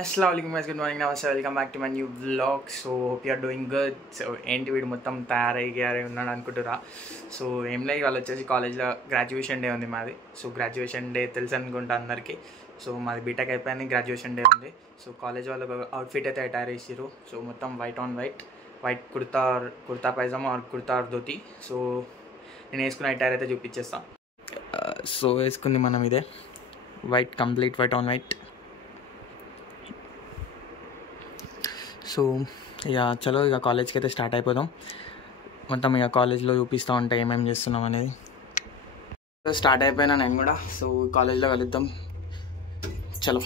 Assalamualaikum guys, good morning, namaste, welcome back to my new vlog. So hope you are doing good. So ఏంటి వీడు మొత్తం తయారయ్యారే ఉన్నాడు అనుకుంటురా. So ఏం లేదు, వాళ్ళు వచ్చేసి కాలేజ్లో గ్రాడ్యుయేషన్ డే ఉంది మాది. సో గ్రాడ్యుయేషన్ డే తెలుసు అనుకుంటా అందరికీ. సో మాది బీటెక్ అయిపోయింది, గ్రాడ్యుయేషన్ డే ఉంది. సో కాలేజ్ వాళ్ళు అవుట్ఫిట్ అయితే అటైర్ చేసిర్రు. సో మొత్తం white on white kurta pyjama or kurta dhoti. So నేను వేసుకున్న అటైర్ అయితే చూపించేస్తాను. సో వేసుకుంది మనం ఇదే white, complete white on white. So ఇక చలో ఇక కాలేజ్కి అయితే స్టార్ట్ అయిపోదాం. మొత్తం ఇక కాలేజ్లో చూపిస్తూ ఉంటాయి ఏమేమి చేస్తున్నాం అనేది. స్టార్ట్ అయిపోయినా నేను కూడా. సో కాలేజ్లో కలుద్దాం, చలో.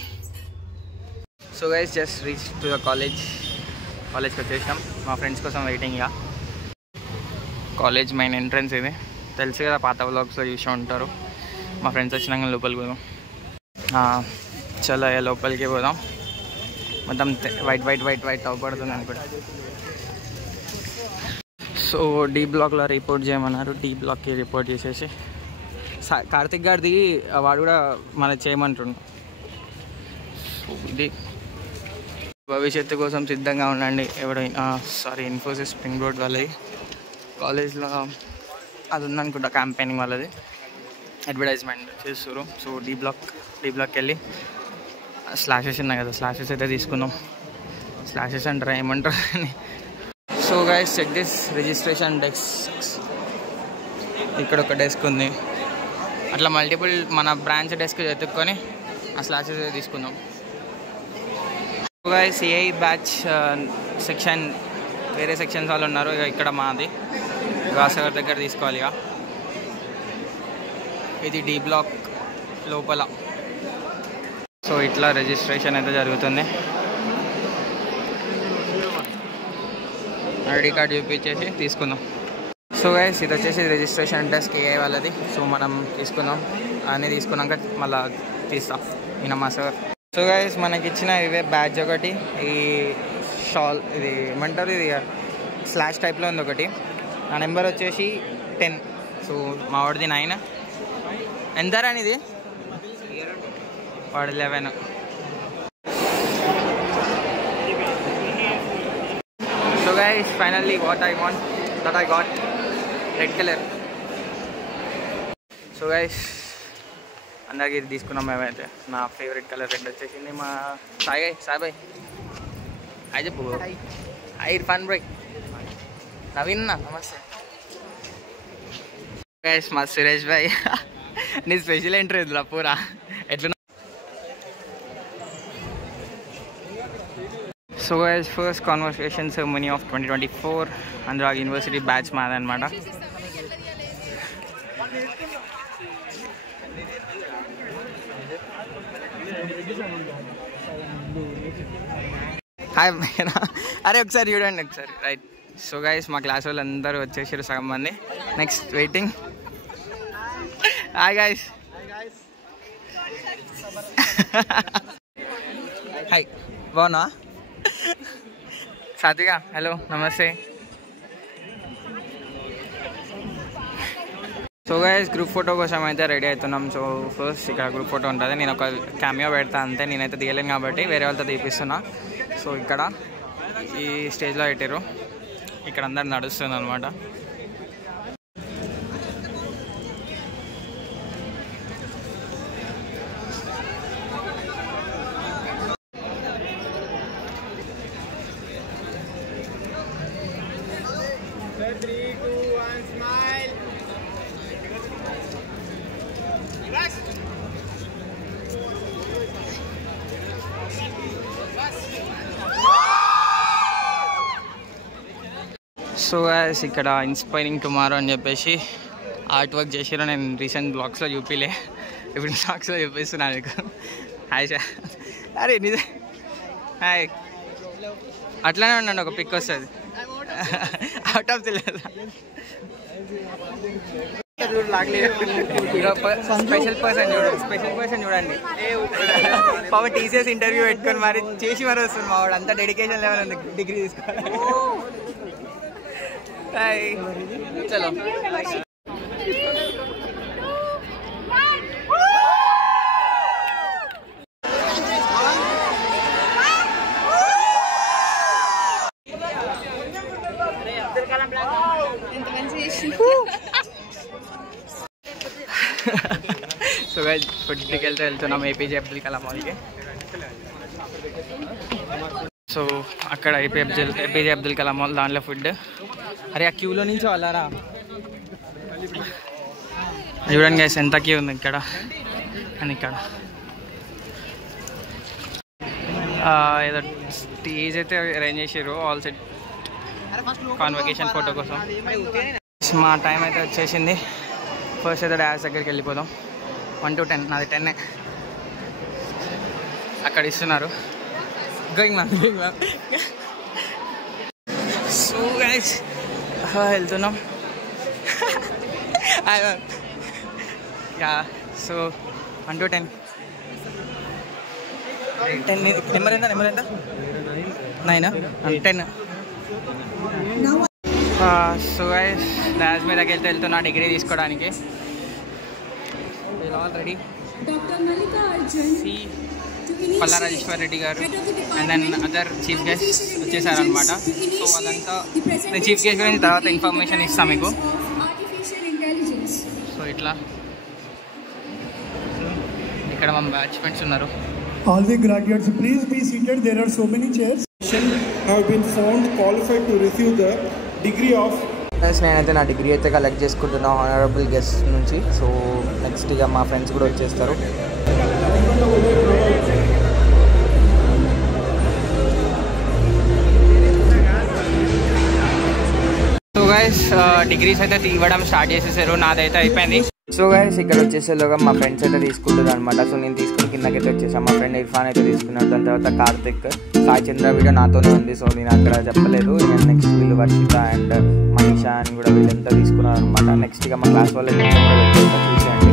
So guys just reach to the కాలేజ్కి వచ్చేసాం. మా ఫ్రెండ్స్ కోసం వెయిటింగ్. ఇక కాలేజ్ మెయిన్ ఎంట్రన్స్ ఇది తెలుసు కదా, పాత వ్లాగ్స్లో చూసి ఉంటారు. మా ఫ్రెండ్స్ వచ్చినాక లోపలికి పోదాం. చలో ఇక లోపలికి పోదాం. మొత్తం వైట్ అవపడుతుంది అనుకుంటా. సో డి బ్లాక్లో రిపోర్ట్ చేయమన్నారు. డి బ్లాక్కి రిపోర్ట్ చేసేసి కార్తిక్ గారిది వాడు కూడా మన చేయమంటుండు. సో ఇది భవిష్యత్తు కోసం సిద్ధంగా ఉండండి ఎవడైనా. ఇన్ఫోసిస్ స్ప్రింగ్ బోర్డ్ వాళ్ళది కాలేజ్లో అది ఉందనుకుంటా, క్యాంపెయినింగ్ వాళ్ళది అడ్వర్టైజ్మెంట్ చేస్తారు. సో డి బ్లాక్కి వెళ్ళి స్లాషెస్ ఉన్నాయి కదా, స్లాషెస్ అయితే తీసుకుందాం. స్లాషెస్ అంటారా ఏమంటారు అని. So guys check this registration desk. ఇక్కడ ఒక డెస్క్ ఉంది, అట్లా మల్టిపుల్ మన బ్రాంచ్ డెస్క్ ఎత్తుక్కొని ఆ స్లాషెస్ అయితే తీసుకుందాం. సో గైస్ ఏ బ్యాచ్ సెక్షన్ వేరే సెక్షన్స్ వాళ్ళు ఉన్నారు. ఇక ఇక్కడ మాది గాసగర్ దగ్గర తీసుకోవాలి. ఇక ఇది డి బ్లాక్ లోపల. సో ఇట్లా రిజిస్ట్రేషన్ అయితే జరుగుతుంది. ఐడి కార్డ్ చూపించేసి తీసుకుందాం. సో గైస్ ఇది వచ్చేసి రిజిస్ట్రేషన్ డెస్క్ ఏ వాళ్ళది. సో మనం తీసుకుందాం, అన్నీ తీసుకున్నాక మళ్ళీ తీస్తాం ఈయన మా సార్. సో గైస్ మనకి ఇచ్చిన ఇవే బ్యాడ్జ్ ఒకటి, ఈ షాల్ ఇది ఏమంటారు, ఇది స్లాష్ టైప్లో ఉంది ఒకటి. నా నెంబర్ వచ్చేసి 10. సో మా వాడిది 9. ఎంతరా ఇది? వాడు 11. So guys finally what I want that I got, red colour. So guys అందరికి ఇది తీసుకున్నాం మేమైతే. నా ఫేవరెట్ కలర్ రెడ్ వచ్చేసింది. మా సాయి భాయ్ అయితే చెప్పు. ఇర్ఫాన్ భాయ్, నవీన్ నమస్తే. గైస్ మా సురేష్ భాయ్ నీ స్పెషల్ ఎంట్రీ ఇదిలా పూరా ఎట్లా. So guys first conversation ceremony of 2024 Anurag university batch మాదనమాట. హాయ్ అరే ఒకసారి చూడండి ఒకసారి, రైట్. సో గైస్ మా క్లాస్ వాళ్ళు అందరూ వచ్చేసారు సగం మంది. Next waiting. Hi guys. Hi, బాగున్నా సాత్విక? హలో నమస్తే. సో గైస్ గ్రూప్ ఫోటో కోసం అయితే రెడీ అవుతున్నాం. సో ఫస్ట్ ఇక్కడ గ్రూప్ ఫోటో ఉంటుంది. నేను ఒక క్యామియో పెడతా అంతే, నేనైతే తీయలేను కాబట్టి వేరే వాళ్ళతో తీపిస్తున్నా. సో ఇక్కడ ఈ స్టేజ్లో పెట్టారు, ఇక్కడ అందరు నడుస్తుంది అనమాట. సో గైస్ ఇక్కడ ఇన్స్పైరింగ్ టుమారో అని చెప్పేసి ఆర్ట్ వర్క్ చేసారు. నేను రీసెంట్ బ్లాగ్స్లో చూపిలే, ఇప్పుడు బ్లాగ్స్లో చూపిస్తున్నాను మీకు. Hi sir. అరే నిజే హాయ్. అట్లానే ఉండండి, ఒక పిక్ వస్తుంది అవుట్ ఆఫ్ ది లేదా. స్పెషల్ పర్సన్ చూడండి. పవర్ టీసీఎస్ ఇంటర్వ్యూ పెట్టుకొని మరి చేసి మరి వస్తుంది మా వాడు. అంతా డెడికేషన్ లెవెల్ ఉంది, డిగ్రీ తీసుకోవాలి. హాయ్ చలో. ఫుడ్కి వెళ్తున్నాం ఏపీజే అబ్దుల్ కలాం మాల్కి. సో అక్కడ ఏపీజే అబ్దుల్ కలాం మాల్ దాంట్లో ఫుడ్. అరే ఆ క్యూలో నుంచి వాళ్ళారా చూడండి గైస్ ఎంత క్యూ ఉంది ఇక్కడ అని. ఇక్కడ ఏదో స్టేజ్ అయితే అరేంజ్ చేసారు ఆల్ సెట్ కాన్వకేషన్ ఫోటో కోసం. మా టైం అయితే వచ్చేసింది. ఫస్ట్ అయితే డాన్స్ దగ్గరికి వెళ్ళిపోదాం. 1 to 10 నాది 10 అక్కడ ఇస్తున్నారు. గోయింగ్ మ్యామ్ సో గైస్ వెళ్తున్నాం. యా సో 1 to 10 నెంబర్ ఎంత 9 10. సో గైస్ డాన్స్ మీదకి వెళ్తున్నా డిగ్రీ తీసుకోవడానికి. ఆల్రెడీ పల్లా రాజేశ్వర్ రెడ్డి గారు and then other chief guest వచ్చేసారనమాట. సో అదంతా నేను చీఫ్ గెస్ట్ గురించి తర్వాత ఇన్ఫర్మేషన్ ఇస్తాను మీకు. సో ఇట్లా ఇక్కడ మా బ్యాచ్మెంట్స్ ఉన్నారు. All the graduates, please be seated. There are so many chairs. Have been found qualified to receive the degree of. నేనైతే నా డిగ్రీ అయితే కలెక్ట్ చేసుకుంటున్నా హానరబుల్ గెస్ట్ నుంచి. సో నెక్స్ట్ ఇక మా ఫ్రెండ్స్ కూడా వచ్చేస్తారు. సో గైస్ డిగ్రీస్ అయితే ఇవ్వడం స్టార్ట్ చేసేసారు. నాదైతే అయిపోయింది. సో గైస్ ఇక్కడ వచ్చేసేలోగా మా ఫ్రెండ్స్ అయితే తీసుకుంటున్నారు అనమాట. సో నేను తీసుకుని కిందకైతే వచ్చేసాను. మా ఫ్రెండ్ ఇర్ఫాన్ అయితే తీసుకున్నాడు. దాని తర్వాత కార్తిక్, సాయి చంద్ర వీడియో నాతోనే ఉంది. సో నేను అక్కడ చెప్పలేదు. నేను నెక్స్ట్ వీళ్ళు వర్షిత అండ్ మనీషా అని కూడా వీళ్ళంతా తీసుకున్నారు అనమాట. నెక్స్ట్ ఇక మా క్లాస్ వాళ్ళు చూసేయండి.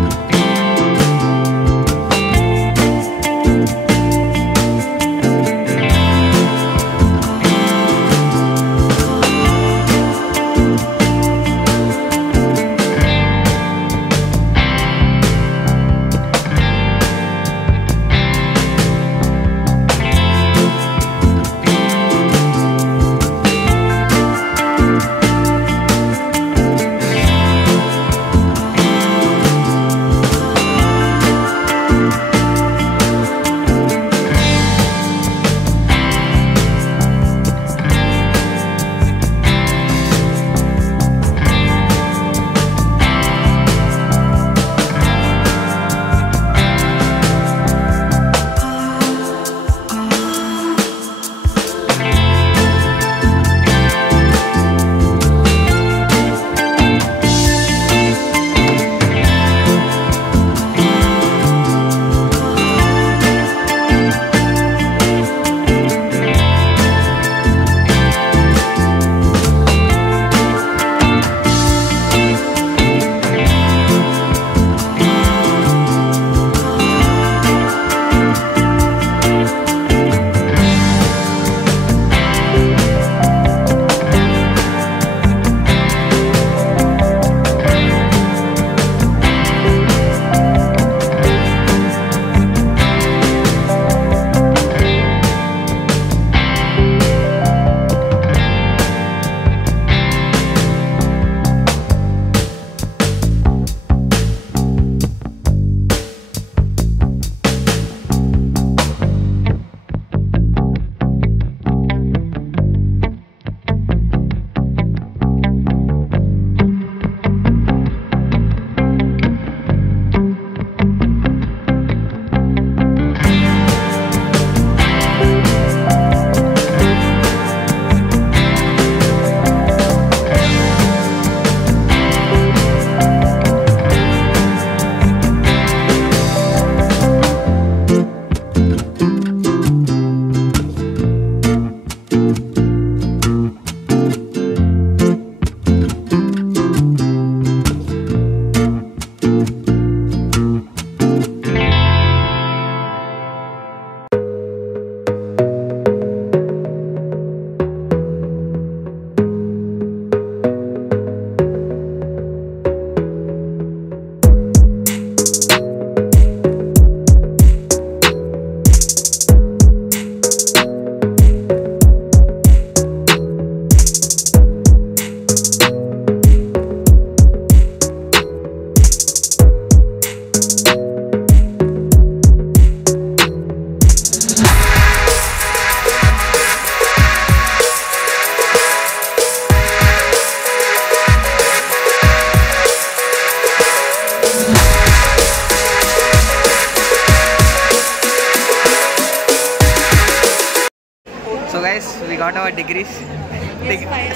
So guys we got our degrees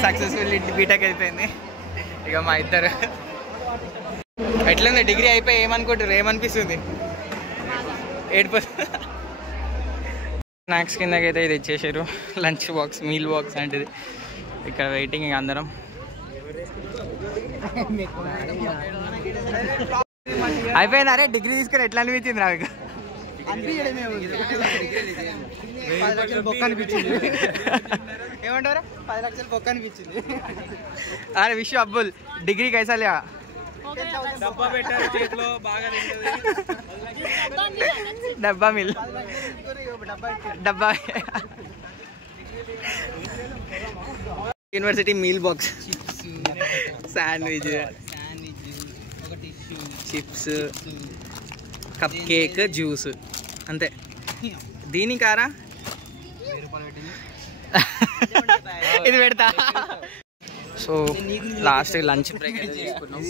successfully BTech అయిపోయింది. ఇక మా ఇద్దరు ఎట్లుంది డిగ్రీ అయిపోయి ఏమనుకుంటారు, ఏమనిపిస్తుంది? ఏడిపోతుంది. స్నాక్స్ కిందకైతే ఇది ఇచ్చేసారు, లంచ్ బాక్స్, మీల్ బాక్స్ లాంటిది. ఇక్కడ వెయిటింగ్ ఇక అందరం. అయిపోయింది. అరే డిగ్రీ తీసుకొని ఎట్లా అనిపించింది నాకు? ఏమంటారు? 10 లక్షలు బొక్క అనిపించింది. అరే విష్ అబ్బుల్ డిగ్రీ కైసాలియా? డబ్బా పెట్టారు చేతిలో, బాగా డబ్బా మిల్ డబ్బా university meal box, sandwich, chips, cup cake, juice, అంతే. దీనికారా ఇది పెడతా. సో లాస్ట్ లంచ్ బ్రేక్ అయితే తీసుకున్నాం.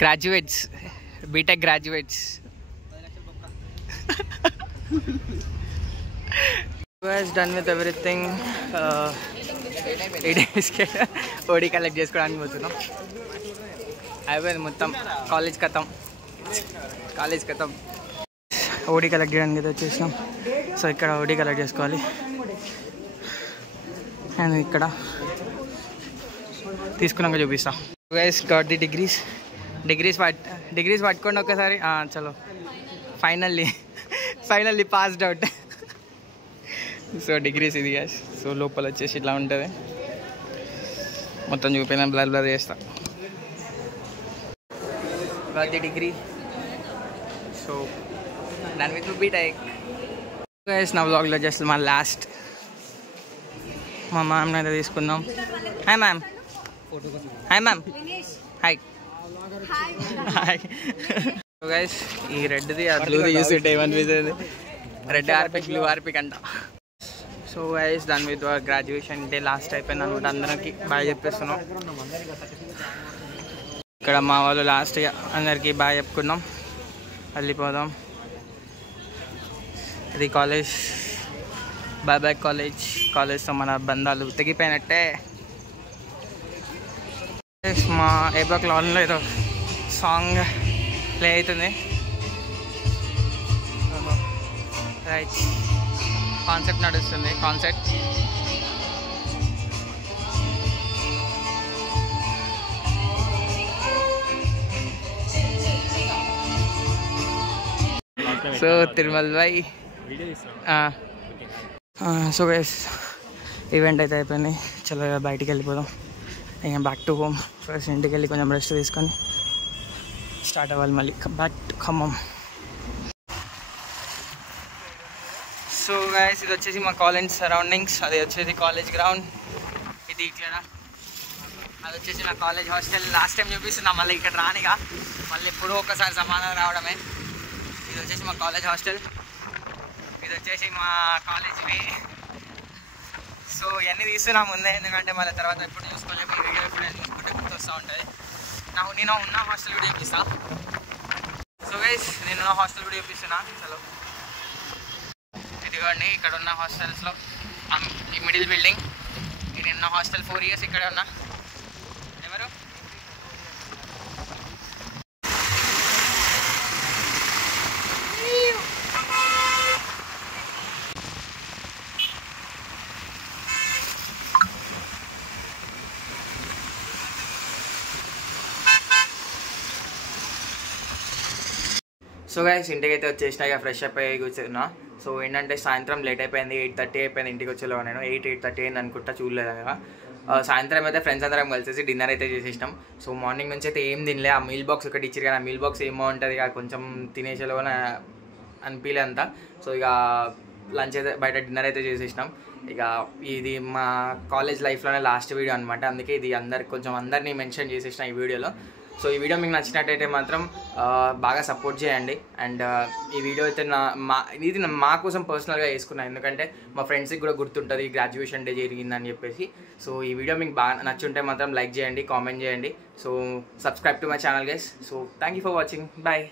Graduates, BTech graduates. Done with everything. 8 daysకి ఓడి కలెక్ట్ చేసుకోవడానికి పోతున్నాం. అయిపోయింది మొత్తం, కాలేజ్ ఖతం. ఓడి కలెక్ట్ చేయడానికి అయితే వచ్చేసినాం. సో ఇక్కడ ఓడి కలెక్ట్ చేసుకోవాలి. అండ్ ఇక్కడ తీసుకున్నాక చూపిస్తా. గైస్ గాట్ ది డిగ్రీస్ పట్టుకోండి ఒక్కసారి. చలో finally passed out. So degrees ఇది గైస్. సో లోపల వచ్చేసి ఇట్లా ఉంటుంది. మొత్తం చూపిన బ్లర్ చేస్తా. Got the degree. So done with BTech guys. నా వ్లాగ్లో జస్ట్ మా లాస్ట్ మా మ్యామ్ని అయితే తీసుకుందాం. Hi ma'am. Hi. So guys ఈ రెడ్ది ఆ బ్లూది చూస్తుంటే ఏమనిపిస్తుంది? రెడ్ ఆర్పిక్, బ్లూ ఆర్పిక్ అంట. So guys done with graduation day last అయిపోయింది అనమాట. అందరికి బాయ్ చెప్పేస్తున్నాం. ఇక్కడ మా వాళ్ళు లాస్ట్ అందరికి బాయ్ చెప్పుకున్నాం, వెళ్ళిపోదాం. ఇది కాలేజ్, బాయ్ కాలేజ్తో మన బంధాలు తెగిపోయినట్టే. మా ఏబక్ లాన్లో ఏదో సాంగ్ ప్లే అవుతుంది. రైట్, కాన్సెప్ట్ నడుస్తుంది. Concept so Tirumala bye. So guys event అయితే అయిపోయింది. చలో బయటికి వెళ్ళిపోదాం. ఇంకా బ్యాక్ టు హోమ్. ఫస్ట్ ఇంటికి వెళ్ళి కొంచెం రెస్ట్ తీసుకొని స్టార్ట్ అవ్వాలి మళ్ళీ back to Khammam. So guys ఇది వచ్చేసి మా కాలేజ్ సరౌండింగ్స్. అది వచ్చేసి కాలేజ్ గ్రౌండ్. ఇది ఇక్కడ అది వచ్చేసి నా కాలేజ్ హాస్టల్. లాస్ట్ టైం చూపిస్తున్నా, మళ్ళీ ఇక్కడ రానిగా, మళ్ళీ ఎప్పుడూ ఒకసారి సమాధానం రావడమే. ఇది వచ్చేసి మా కాలేజ్ హాస్టల్. ఇది వచ్చేసి మా కాలేజ్ వే. సో ఇవన్నీ తీస్తున్నాం ముందే, ఎందుకంటే మళ్ళీ తర్వాత ఎప్పుడు చూసుకోలేము. ఈ వీడియో ఎప్పుడైనా చూసుకుంటే గుర్తు వస్తూ ఉంటుంది. నేను ఉన్న హాస్టల్ కూడా చూపిస్తా. సో గైస్ నేను ఉన్న హాస్టల్ కూడా చూపిస్తున్నా. చలో ఇదిగోండి, ఇక్కడ ఉన్న హాస్టల్స్లో ఈ మిడిల్ బిల్డింగ్. నేను ఉన్న హాస్టల్ 4 years ఇక్కడే ఉన్నా. ఎవరు సో గైస్ ఇంటికైతే వచ్చేసిన, ఇక ఫ్రెష్ అప్ అయ్యి కూర్చున్నా. సో ఏంటంటే సాయంత్రం లేట్ అయిపోయింది, 8:30 అయిపోయింది ఇంటికి వచ్చేలో. నేను 8:30 అయింది అనుకుంటా, చూడలేదు కదా. సాయంత్రం అయితే ఫ్రెండ్స్ అందరం కలిసేసి డిన్నర్ అయితే చేసేసినాం. సో మార్నింగ్ నుంచి అయితే ఏం తినలే. ఆ మీల్ బాక్స్ ఒకటి ఇచ్చారు కదా, ఆ మీల్ బాక్స్ ఏం బాగుంటుంది ఇక కొంచెం తినేసేలో అనిపించలే అంతా. సో ఇక లంచ్ అయితే బయట డిన్నర్ అయితే చేసేసినాం. ఇక ఇది మా కాలేజ్ లైఫ్లోనే లాస్ట్ వీడియో అనమాట. అందుకే ఇది అందరినీ మెన్షన్ చేసేసిన ఈ వీడియోలో. సో ఈ వీడియో మీకు నచ్చినట్టయితే మాత్రం బాగా సపోర్ట్ చేయండి. అండ్ ఈ వీడియో అయితే ఇది మా కోసం పర్సనల్గా వేసుకున్నాను, ఎందుకంటే మా ఫ్రెండ్స్కి కూడా గుర్తుంటుంది గ్రాడ్యుయేషన్ డే జరిగిందని చెప్పేసి. సో ఈ వీడియో మీకు బాగా నచ్చుంటే మాత్రం లైక్ చేయండి, కామెంట్ చేయండి. So subscribe to my channel guys. So thank you for watching. Bye.